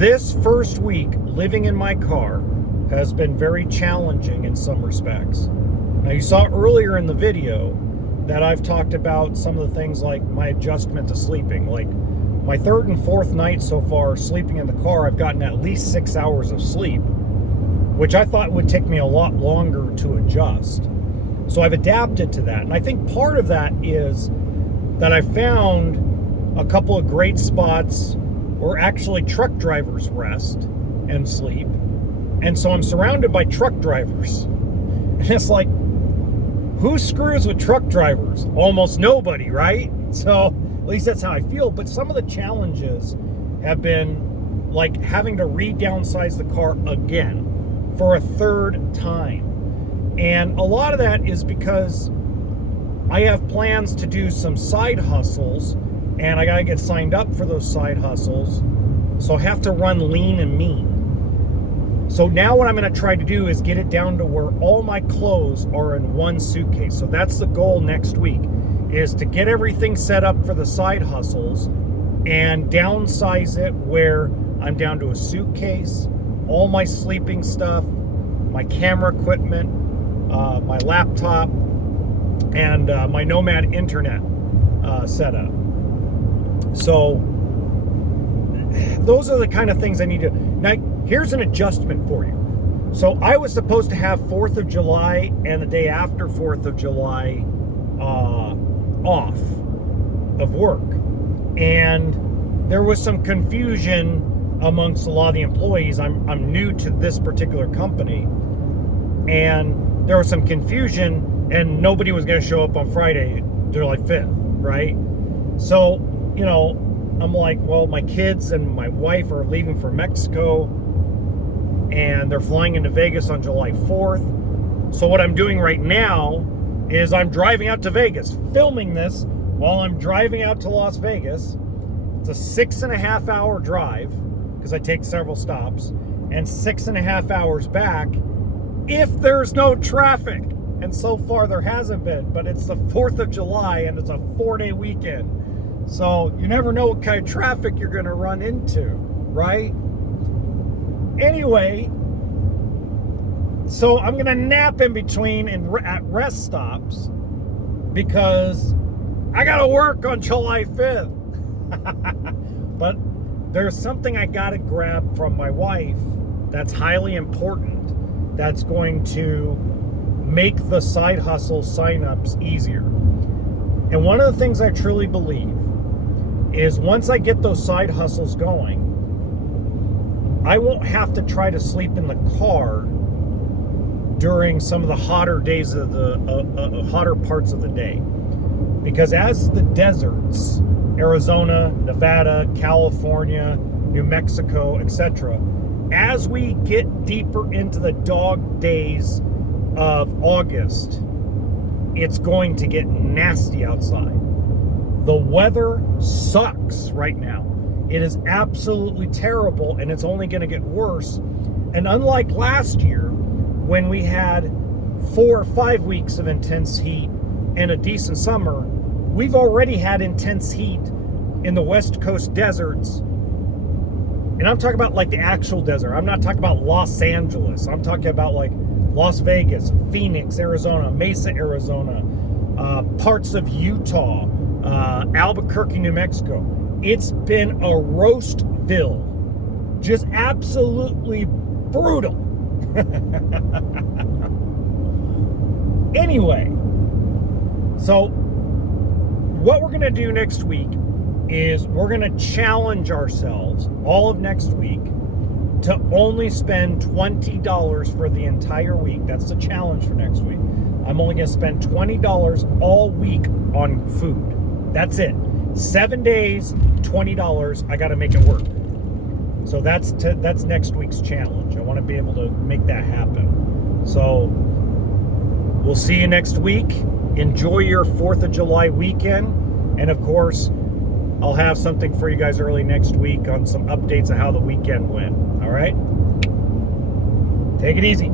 This first week living in my car has been very challenging in some respects. Now, you saw earlier in the video that I've talked about some of the things like my adjustment to sleeping. Like my third and fourth night so far sleeping in the car, I've gotten at least 6 hours of sleep, which I thought would take me a lot longer to adjust. So I've adapted to that. And I think part of that is that I found a couple of great spots where actually truck drivers rest and sleep. And so I'm surrounded by truck drivers. And it's like, who screws with truck drivers? Almost nobody, right? So at least that's how I feel. But some of the challenges have been like having to re-downsize the car again for a third time. And a lot of that is because I have plans to do some side hustles, and I got to get signed up for those side hustles. So I have to run lean and mean. So now what I'm going to try to do is get it down to where all my clothes are in one suitcase. So that's the goal next week, is to get everything set up for the side hustles and downsize it where I'm down to a suitcase, all my sleeping stuff, my camera equipment, my laptop, and my Nomad internet setup. So those are the kind of things I need to... Now, here's an adjustment for you. So I was supposed to have 4th of July and the day after 4th of July off of work. And there was some confusion amongst a lot of the employees. I'm new to this particular company. And there was some confusion, and nobody was going to show up on Friday, July 5th, right? So, you know, I'm like, well, my kids and my wife are leaving for Mexico, and they're flying into Vegas on July 4th. So what I'm doing right now is I'm driving out to Vegas, filming this while I'm driving out to Las Vegas. It's a 6.5 hour drive, because I take several stops, and 6.5 hours back if there's no traffic. And so far there hasn't been, but it's the 4th of July and it's a 4-day weekend. So you never know what kind of traffic you're going to run into, right? Anyway, so I'm going to nap in between and at rest stops because I got to work on July 5th. But there's something I got to grab from my wife that's highly important, that's going to make the side hustle signups easier. And one of the things I truly believe is once I get those side hustles going, I won't have to try to sleep in the car during some of the hotter days of the hotter parts of the day. Because as the deserts, Arizona, Nevada, California, New Mexico, etc., as we get deeper into the dog days of August, it's going to get nasty outside. The weather sucks right now. It is absolutely terrible, and it's only going to get worse. And unlike last year, when we had 4 or 5 weeks of intense heat and a decent summer, we've already had intense heat in the West Coast deserts. And I'm talking about like the actual desert. I'm not talking about Los Angeles. I'm talking about like Las Vegas, Phoenix, Arizona, Mesa, Arizona, parts of Utah, Albuquerque, New Mexico. It's been a roastville. Just absolutely brutal. Anyway, so what we're going to do next week is we're going to challenge ourselves all of next week to only spend $20 for the entire week. That's the challenge for next week. I'm only going to spend $20 all week on food. That's it. 7 days, $20. I got to make it work. So that's next week's challenge. I want to be able to make that happen. So we'll see you next week. Enjoy your 4th of July weekend. And of course, I'll have something for you guys early next week on some updates of how the weekend went. All right? Take it easy.